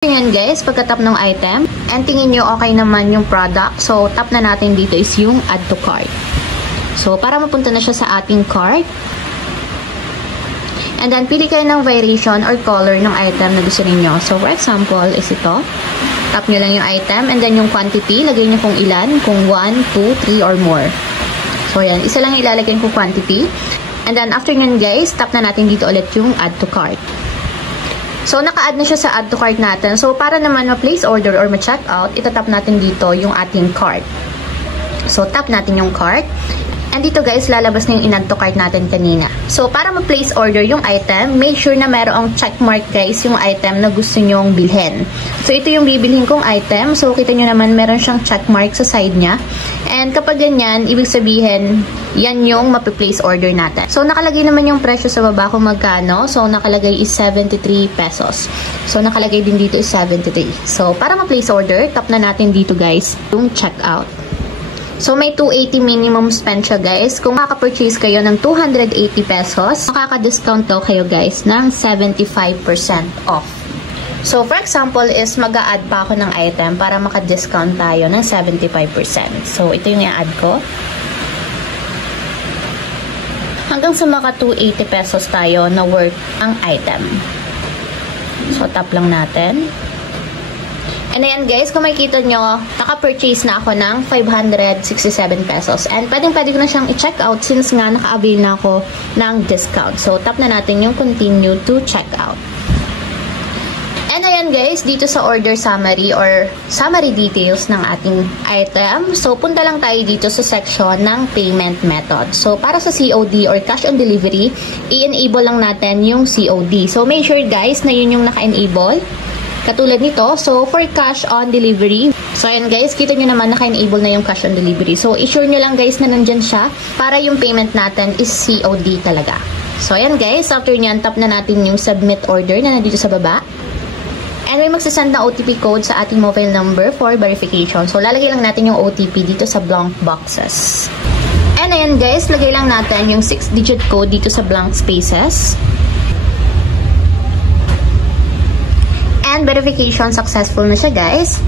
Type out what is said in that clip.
Yan guys, pagka-tap ng item, and tingin nyo okay naman yung product, so tap na natin dito is yung add to cart. So, para mapunta na siya sa ating cart. And then, pili kayo ng variation or color ng item na gusto niyo. So, for example, is ito. Tap nyo lang yung item, and then yung quantity, lagay nyo kung ilan, kung 1, 2, 3, or more. So, yan. Isa lang ilalagay kong quantity. And then, after nyan guys, tap na natin dito ulit yung add to cart. So, naka-add na siya sa add to cart natin. So, para naman ma-place order or ma-check out, itatap natin dito yung ating cart. So, tap natin yung cart. And dito guys, lalabas na yung in-add to cart natin kanina. So, para ma-place order yung item, make sure na merong check mark guys yung item na gusto nyong bilhin. So, ito yung bibilhin kong item. So, kita nyo naman meron siyang check mark sa side niya. And kapag ganyan, ibig sabihin, yan yung ma-place order natin. So, nakalagay naman yung presyo sa baba kung magkano. So, nakalagay is 73 pesos. So, nakalagay din dito is 73. So, para ma-place order, tap na natin dito guys yung check out. So, may 280 minimum spend siya guys. Kung makaka-purchase kayo ng 280 pesos, makaka-discount daw kayo guys ng 75% off. So, for example is mag-a-add pa ako ng item para maka-discount tayo ng 75%. So, ito yung i-add ko. Hanggang sa maka 280 pesos tayo na worth ang item. So, tap lang natin. And ayan guys, kung makikita nyo, naka-purchase na ako ng 567 pesos. And pwede ko na siyang i-check out since nga naka-avail na ako ng discount. So, tap na natin yung continue to check out. And ayan guys, dito sa order summary or summary details ng ating item. So, punta lang tayo dito sa section ng payment method. So, para sa COD or cash on delivery, i-enable lang natin yung COD. So, make sure guys na yun yung naka-enable. Katulad nito, so for cash on delivery, so ayan guys, kita nyo naman naka-enable na yung cash on delivery. So, i-sure nyo lang guys na nandyan siya para yung payment natin is COD talaga. So, ayan guys, after nyan, tap na natin yung submit order na nandito sa baba. And may magsasend na OTP code sa ating mobile number for verification. So, lalagay lang natin yung OTP dito sa blank boxes. And ayan guys, lagay lang natin yung 6-digit code dito sa blank spaces. And verification successful na siya guys.